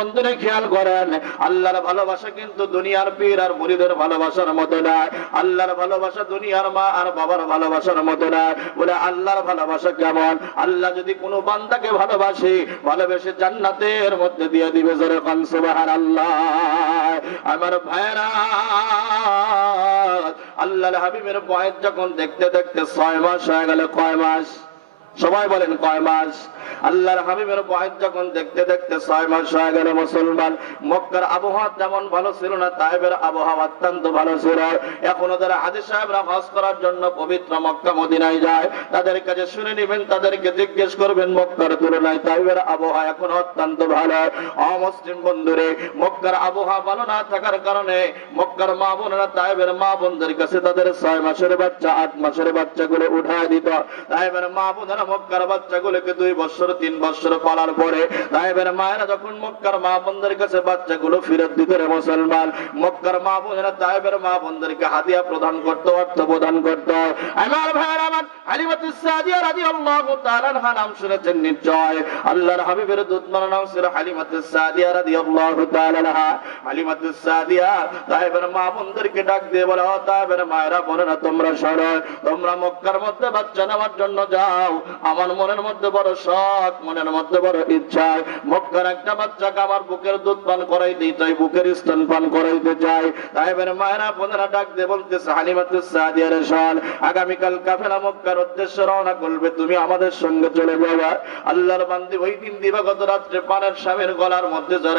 বন্ধুরা খেয়াল করেন, আল্লাহর ভালোবাসা কিন্তু দুনিয়ার পীর আর মুরিদের ভালোবাসার মতো না। আল্লাহর ভালোবাসা দুনিয়ার মা আর বাবার ভালোবাসার মতো না। বলে আল্লাহর ভালোবাসা কেমন? আল্লাহ যদি কোনো বান্দাকে ভালোবাসে, ভালোবেসে জান্নাতের মধ্যে দিয়ে দিবে। জোরে কান সুবহানাল্লাহ। আমার ভাইরা, আল্লাহর হাবিবের বয়স যখন দেখতে দেখতে 6 মাস হয়ে গেল। কয় মাস? সবাই বলেন কয় মাস? আল্লাহর হাবিবের বয়স যখন দেখতে দেখতে 6 মাস হয়ে গেল। মুসলমান, মক্কার আবহাওয়া তেমন ভালো ছিল না, তায়েফের আবহাওয়া অত্যন্ত ভালো ছিল। এখনো যারা হাজী সাহেবরা হজ করার জন্য পবিত্র মক্কা মদিনায় যায়, তাদের কাছে শুনে নেবেন, তাদেরকে জিজ্ঞেস করবেন মক্কার তুলনায় তায়েফের আবহাওয়া এখন অত্যন্ত ভালো। অমুসলিম বন্ধুরে, মক্কার আবহাওয়া ভালো না থাকার কারণে মক্কার মা বোনেরা তায়েফের মা বোনদের কাছে তাদের 6 মাসের বাচ্চা 8 মাসের বাচ্চাগুলো উঠায় দিত। তায়েফের মা বোনেরা মক্কার বাচ্চাগুলোকে 2 বছর 3 বছর পালার পরে তায়েফের মায়েরা যখন মক্কার মা বোনদের কাছে বাচ্চাগুলো ফেরত দিত রে মুসলমান, মক্কার মা বোনেরা তায়েফের মা বোনদেরকে হাদিয়া প্রদান করত, অর্থ প্রদান করত। আমার ভাইরা, আমার হালিমাতুস সাদিয়া রাদিয়াল্লাহু তাআলা আনহা নাম শুনেছেন নিশ্চয়। আল্লাহর হাবিবের দুধমার নাম ছিল হালিমাতুস সাদিয়া রাদিয়াল্লাহু তাআলা আনহা। হালিমাতুস সাদিয়া তায়েফের মা বোনদেরকে ডাক দিয়ে বলে, ও তায়েফের মায়েরা বোনেরা, তোমরা শোনো, তোমরা মক্কার মধ্যে বাচ্চা নেওয়ার জন্য যাও। আমার মনের মধ্যে বড় শখ, মনের মধ্যে বড় ইচ্ছা, মক্কার একটা বাচ্চাকে আমার বুকের দুধ পান করাইতে চাই, বুকের স্তন পান করাইতে চাই। তায়েফের মায়েরা বোনেরা ডাক দিয়ে বলতেছে, হালিমাতুস সাদিয়া রে শোন, আগামীকাল কাফেলা মক্কার উদ্দেশ্যে রওনা করবে, তুমি আমাদের সঙ্গে চলে যাবা। আল্লাহর বান্দি ওই দিন দিবাগত রাত্রে পানের স্বামীর গলার মধ্যে